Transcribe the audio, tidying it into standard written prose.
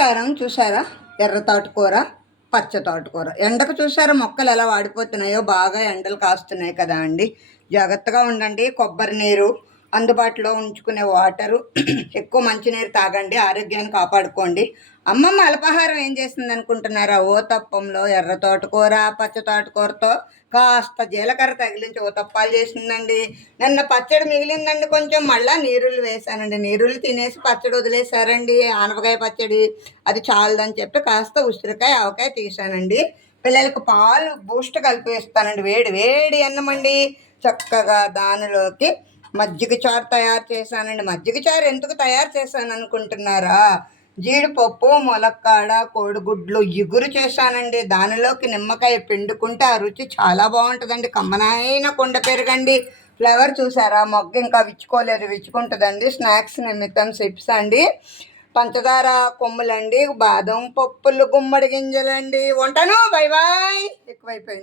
నమస్కారం. చూసారా ఎర్ర తోటకూర, పచ్చ తోటకూర. ఎండకు చూసారా మొక్కలు ఎలా వాడిపోతున్నాయో. బాగా ఎండలు కాస్తున్నాయి కదా అండి. జాగ్రత్తగా ఉండండి. కొబ్బరి నీరు, అందుబాటులో ఉంచుకునే వాటరు, ఎక్కువ మంచినీరు తాగండి. ఆరోగ్యాన్ని కాపాడుకోండి. అమ్మమ్మ అల్పాహారం ఏం చేస్తుంది అనుకుంటున్నారా? తప్పంలో ఎర్ర తోటకూర, పచ్చ తోటకూరతో కాస్త జీలకర్ర తగిలించి తప్పాలు చేసిందండి. నిన్న పచ్చడి మిగిలిందండి, కొంచెం మళ్ళీ నీరుళ్ళు వేసానండి. నీరుళ్ళు తినేసి పచ్చడి వదిలేశారండి. ఆనపకాయ పచ్చడి అది చాలదని చెప్పి కాస్త ఉసిరికాయ, ఆవకాయ తీసానండి. పిల్లలకు పాలు బూస్ట్ కలిపి ఇస్తానండి. వేడి వేడి అన్నమండి. చక్కగా దానిలోకి మజ్జిగ చారు తయారు చేశానండి. మజ్జిగ చారు ఎందుకు తయారు చేశాను అనుకుంటున్నారా? జీడిపప్పు, ములక్కాడ, కోడిగుడ్లు ఇగురు చేశానండి. దానిలోకి నిమ్మకాయ పిండుకుంటే ఆ రుచి చాలా బాగుంటుందండి. కమ్మనైన కుండ పెరగండి. ఫ్లేవర్ చూసారా? మొగ్గ ఇంకా విచ్చుకోలేదు, విచ్చుకుంటుందండి. స్నాక్స్ నిమిత్తం చిప్స్ అండి, పంచదార కొమ్ములండి, బాదం పప్పులు, గుమ్మడి గింజలండి. ఉంటాను. Bye bye. ఎక్కువైపోయింది.